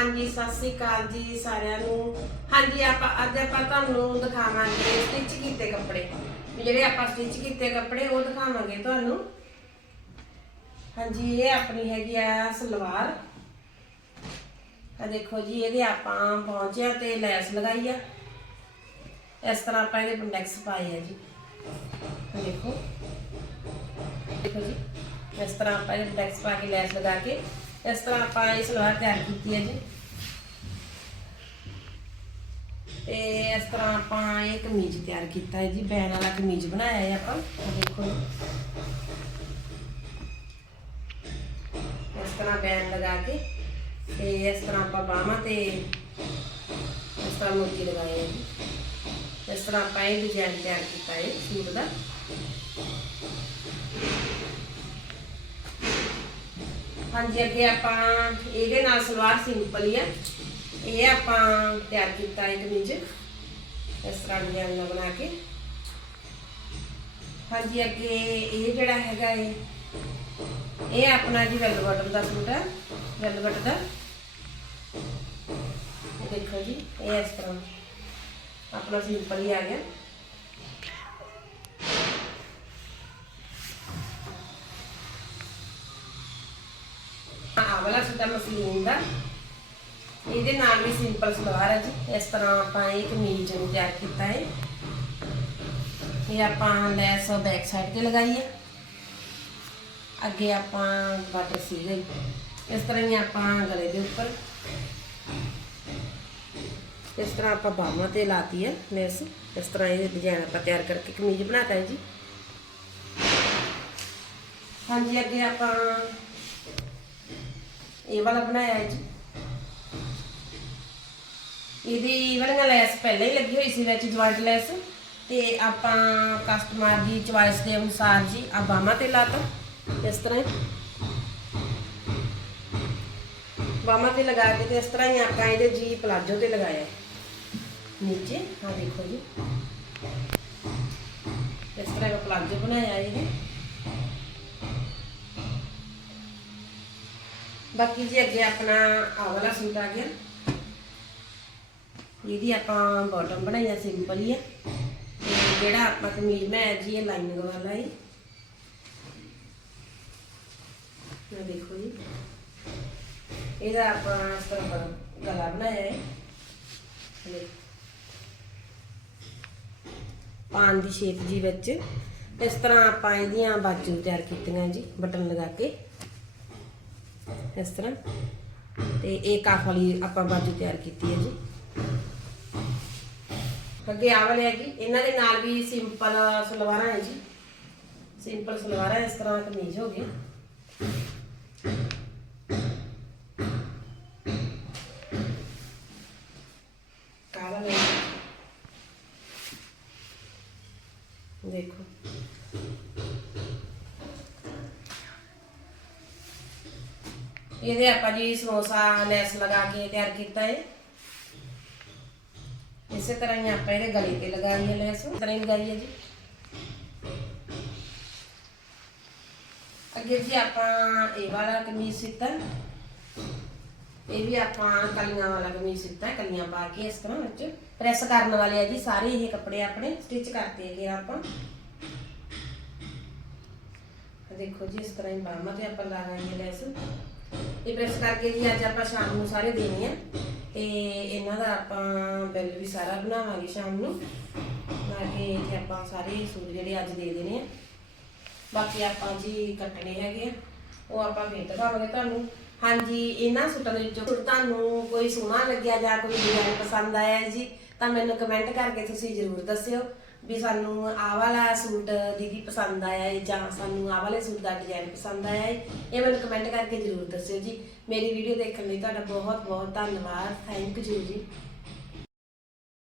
ਹਾਂਜੀ, ਸਤਿ ਸ੍ਰੀ ਅਕਾਲ ਜੀ ਸਾਰਿਆਂ ਨੂੰ। ਹਾਂਜੀ, ਆਪਾਂ ਅੱਜ ਆਪਾਂ ਤੁਹਾਨੂੰ ਦਿਖਾਵਾਂਗੇ ਸਟਿਚ ਕੀਤੇ ਕੱਪੜੇ। ਜਿਹੜੇ ਆਪਾਂ ਸਟਿਚ ਕੀਤੇ ਕੱਪੜੇ, ਉਹ ਦਿਖਾਵਾਂਗੇ ਤੁਹਾਨੂੰ। ਹਾਂਜੀ, ਇਹ ਆਪਣੀ ਹੈਗੀ ਆ ਸਲਵਾਰ। ਆ ਦੇਖੋ ਜੀ, ਇਹਦੇ ਆਪਾਂ ਪਹੁੰਚਿਆ ਤੇ ਲੈਸ ਲਗਾਈ ਆ। ਇਸ ਤਰ੍ਹਾਂ ਆਪਾਂ ਇਹਦੇ ਬੰਡੈਕਸ ਪਾਏ ਆ ਜੀ। ਦੇਖੋ। ਦੇਖੋ ਜੀ, ਇਸ ਤਰ੍ਹਾਂ ਆਪਾਂ ਇਹ ਬੈਕਸ ਪਾ ਕੇ ਲੈਸ ਲਗਾ ਕੇ ਇਸ ਤਰ੍ਹਾਂ ਆਪਾਂ ਇਹ ਸਲਵਾਰ ਤਿਆਰ ਕੀਤੀ ਹੈ ਜੀ। ਤੇ ਇਸ ਤਰ੍ਹਾਂ ਆਪਾਂ ਇਹ ਕਮੀਜ਼ ਤਿਆਰ ਕੀਤਾ ਹੈ ਜੀ, ਬੈਨ ਵਾਲਾ ਕਮੀਜ਼ ਬਣਾਇਆ ਹੈ ਆਪਾਂ, ਆਹ ਦੇਖੋ। ਇਸ ਤਰ੍ਹਾਂ ਬੈਨ ਲਗਾ ਕੇ ਤੇ ਇਸ ਤਰ੍ਹਾਂ ਆਪਾਂ ਬਾਹਾਂ ਤੇ ਇਸ ਤਰ੍ਹਾਂ ਮੋਤੀ ਲਗਾਏ ਹੈ ਜੀ। ਇਸ ਤਰ੍ਹਾਂ ਆਪਾਂ ਇਹ ਡਿਜ਼ਾਈਨ ਤਿਆਰ ਕੀਤਾ ਹੈ ਸੂਟ ਦਾ। ਹਾਂਜੀ, ਅੱਗੇ ਆਪਾਂ ਇਹਦੇ ਨਾਲ ਸਲਵਾਰ ਸਿੰਪਲ ਹੀ ਆ। ਇਹ ਆਪਾਂ ਤਿਆਰ ਕੀਤਾ ਹੈ ਕਮੀਜ਼। ਇਸ ਤਰ੍ਹਾਂ ਡਿਜ਼ਾਈਨ ਨਾਲ ਬਣਾ ਕੇ। ਹਾਂਜੀ, ਅੱਗੇ ਇਹ ਜਿਹੜਾ ਹੈਗਾ ਇਹ ਇਹ ਆਪਣਾ ਜੀ ਵੈਲਵਟ ਦਾ ਸੂਟ ਹੈ ਵੈਲ ਦਾ। ਦੇਖੋ ਜੀ, ਇਹ ਇਸ ਤਰ੍ਹਾਂ ਆਪਣਾ ਸਿੰਪਲ ਹੀ ਆ ਗਿਆ। ਆਹ ਸੂਟ ਹੈ ਮਸਲੀਨ ਦਾ। ਇਹਦੇ ਨਾਲ ਵੀ ਸਿੰਪਲ ਸਲਵਾਰ ਹੈ ਜੀ। ਇਸ ਤਰ੍ਹਾਂ ਆਪਾਂ ਇਹ ਕਮੀਜ਼ ਨੂੰ ਤਿਆਰ ਕੀਤਾ ਹੈ। ਇਹ ਆਪਾਂ ਲੈਸ ਬੈਕ ਸਾਈਡ ਤੇ ਲਗਾਈ ਹੈ। ਅੱਗੇ ਆਪਾਂ ਬਟਰ ਸੀਗਾ। ਜੀ ਇਸ ਤਰ੍ਹਾਂ ਹੀ ਆਪਾਂ ਗਲੇ ਦੇ ਉੱਪਰ। ਇਸ ਤਰ੍ਹਾਂ ਆਪਾਂ ਬਾਹਾਂ ਤੇ ਲਾਤੀ ਹੈ ਲੈਸ। ਇਸ ਤਰ੍ਹਾਂ ਇਹ ਡਿਜ਼ਾਈਨ ਆਪਾਂ ਤਿਆਰ ਕਰਕੇ ਕਮੀਜ਼ ਬਣਾਤਾ ਹੈ ਜੀ। ਹਾਂਜੀ, ਅੱਗੇ ਆਪਾਂ ਇਹ ਵਾਲਾ ਬਣਾਇਆ ਹੈ ਜੀ ਇਹਦੀ ਵਾਲੀਆਂ ਲੈਸ ਪਹਿਲਾਂ ਹੀ ਲੱਗੀ ਹੋਈ ਸੀ ਵਿੱਚ ਜੁਆਇੰਟ ਲੈਸ ਤੇ ਆਪਾਂ ਕਸਟਮਰ ਦੀ ਚੁਆਇਸ ਦੇ ਅਨੁਸਾਰ ਜੀ ਆ ਬਾਹਾਂ ਤੇ ਲਾਤਾ ਇਸ ਤਰ੍ਹਾਂ ਹੀ। ਬਾਹਾਂ ਤੇ ਲਗਾ ਕੇ ਤੇ ਇਸ ਤਰ੍ਹਾਂ ਹੀ ਆਪਾਂ ਇਹਦੇ ਜੀ ਪਲਾਜੋ ਤੇ ਲਗਾਇਆ ਹੈ। ਨੀਚੇ ਆ ਦੇਖੋ ਜੀ ਇਸ ਤਰ੍ਹਾਂ ਦਾ ਪਲਾਜੋ ਬਣਾਇਆ ਇਹ ਬਾਕੀ ਜੀ ਅੱਗੇ ਆਪਣਾ ਆਹ ਵਾਲਾ ਸੂਟ ਆ ਗਿਆ। ਇਹਦੀ ਆਪਾਂ ਬਾਟਮ ਬਣਾਈ ਆ ਸਿੰਪਲ ਹੀ ਆ। ਤੇ ਜਿਹੜਾ ਆਪਾਂ ਕਮੀਜ਼ ਬਣਾਇਆ ਜੀ, ਇਹ ਲਾਈਨਿੰਗ ਵਾਲਾ ਹੈ। ਇਹ ਦੇਖੋ ਜੀ। ਇਹਦਾ ਆਪਾਂ ਇਸ ਗਲਾ ਬਣਾਇਆ ਹੈ। ਇਹ ਪਾਨ ਦੀ ਸ਼ੇਪ ਜੀ ਵਿੱਚ। ਇਸ ਤਰ੍ਹਾਂ ਆਪਾਂ ਇਹਦੀਆਂ ਬਾਜੂ ਤਿਆਰ ਕੀਤੀਆਂ ਜੀ, ਬਟਨ ਲਗਾ ਕੇ। ਇਸ ਤਰ੍ਹਾਂ। ਤੇ ਇਹ ਕਾਫ ਵਾਲੀ ਆਪਾਂ ਬਾਜੂ ਤਿਆਰ ਕੀਤੀ ਹੈ ਜੀ। ਅੱਗੇ ਆ ਵਾਲੇ ਹੈਗੀ ਇਹਨਾਂ ਦੇ ਨਾਲ ਵੀ ਸਿੰਪਲ ਸਲਵਾਰਾਂ ਹੈ ਜੀ। ਸਿੰਪਲ ਸਲਵਾਰਾਂ ਇਸ ਤਰ੍ਹਾਂ ਕਮੀਜ਼ ਹੋ ਗਈ ਕਾਲਾ ਲੈ ਦੇਖੋ। ਇਹਦੇ ਆਪਾਂ ਜੀ ਸਮੋਸਾ, ਲੈਸ ਲਗਾ ਕੇ ਤਿਆਰ ਕੀਤਾ ਹੈ ਇਸੇ ਤਰ੍ਹਾਂ ਹੀ ਆਪਾਂ ਇਹਦੇ ਗਲੇ ਤੇ ਲਗਾਈ ਹੈ ਲੈਸ। ਇਸ ਤਰ੍ਹਾਂ ਹੀ ਲਗਾਈ ਹੈ ਜੀ। ਅੱਗੇ ਜੀ ਆਪਾਂ ਇਹ ਵਾਲਾ ਕਮੀਜ਼ ਸਿੱਤਾ। ਇਹ ਵੀ ਆਪਾਂ ਕਲੀਆਂ ਵਾਲਾ ਕਮੀਜ਼ ਸਿੱਤਾ, ਕਲੀਆਂ ਪਾ ਕੇ ਇਸ ਤਰ੍ਹਾਂ ਵਿੱਚ ਪ੍ਰੈਸ ਕਰਨ ਵਾਲੇ ਆ ਜੀ। ਸਾਰੇ ਇਹ ਕੱਪੜੇ ਆਪਣੇ ਸਟਿਚ ਕਰਤੇ ਹੈਗੇ ਆਪਾਂ। ਦੇਖੋ ਜੀ, ਇਸ ਤਰ੍ਹਾਂ ਹੀ ਬਾਹਾਂ ਤੇ ਆਪਾਂ ਲਗਾਈਏ ਲੈਸ। ਇਹ ਪ੍ਰੈਸ ਕਰਕੇ ਜੀ ਅੱਜ ਆਪਾਂ ਸ਼ਾਮ ਨੂੰ ਸਾਰੇ ਦੇਣੇ ਆ। ਤੇ ਇਹਨਾਂ ਦਾ ਆਪਾਂ ਬਿੱਲ ਵੀ ਸਾਰਾ ਬਣਾਵਾਂਗੇ ਸ਼ਾਮ ਨੂੰ। ਬਣਾ ਕੇ ਤੇ ਆਪਾਂ ਸਾਰੇ ਸੂਟ ਜਿਹੜੇ ਅੱਜ ਦੇ ਦੇਣੇ ਆ। ਬਾਕੀ ਆਪਾਂ ਜੀ ਕੱਟਣੇ ਹੈਗੇ ਆ। ਉਹ ਆਪਾਂ ਫੇਰ ਦਿਖਾਵਾਂਗੇ ਤੁਹਾਨੂੰ। ਹਾਂਜੀ, ਇਹਨਾਂ ਸੂਟਾਂ ਦੇ ਵਿੱਚੋਂ ਤੁਹਾਨੂੰ ਕੋਈ ਸੋਹਣਾ ਲੱਗਿਆ ਜਾਂ ਕੋਈ ਡਿਜ਼ਾਈਨ ਪਸੰਦ ਆਇਆ ਜੀ, ਤਾਂ ਮੈਨੂੰ ਕਮੈਂਟ ਕਰਕੇ ਤੁਸੀਂ ਜ਼ਰੂਰ ਦੱਸਿਓ। ਵੀ ਸਾਨੂੰ ਆਹ ਵਾਲਾ ਸੂਟ ਦੀਦੀ ਪਸੰਦ ਆਇਆ ਹੈ ਜਾਂ ਸਾਨੂੰ ਆਹ ਵਾਲੇ ਸੂਟ ਦਾ ਡਿਜ਼ਾਈਨ ਪਸੰਦ ਆਇਆ ਹੈ ਇਹ ਮੈਨੂੰ ਕਮੈਂਟ ਕਰਕੇ ਜ਼ਰੂਰ ਦੱਸਿਓ ਜੀ। ਮੇਰੀ ਵੀਡੀਓ ਦੇਖਣ ਲਈ ਤੁਹਾਡਾ ਬਹੁਤ ਬਹੁਤ ਧੰਨਵਾਦ। ਥੈਂਕ ਯੂ ਜੀ।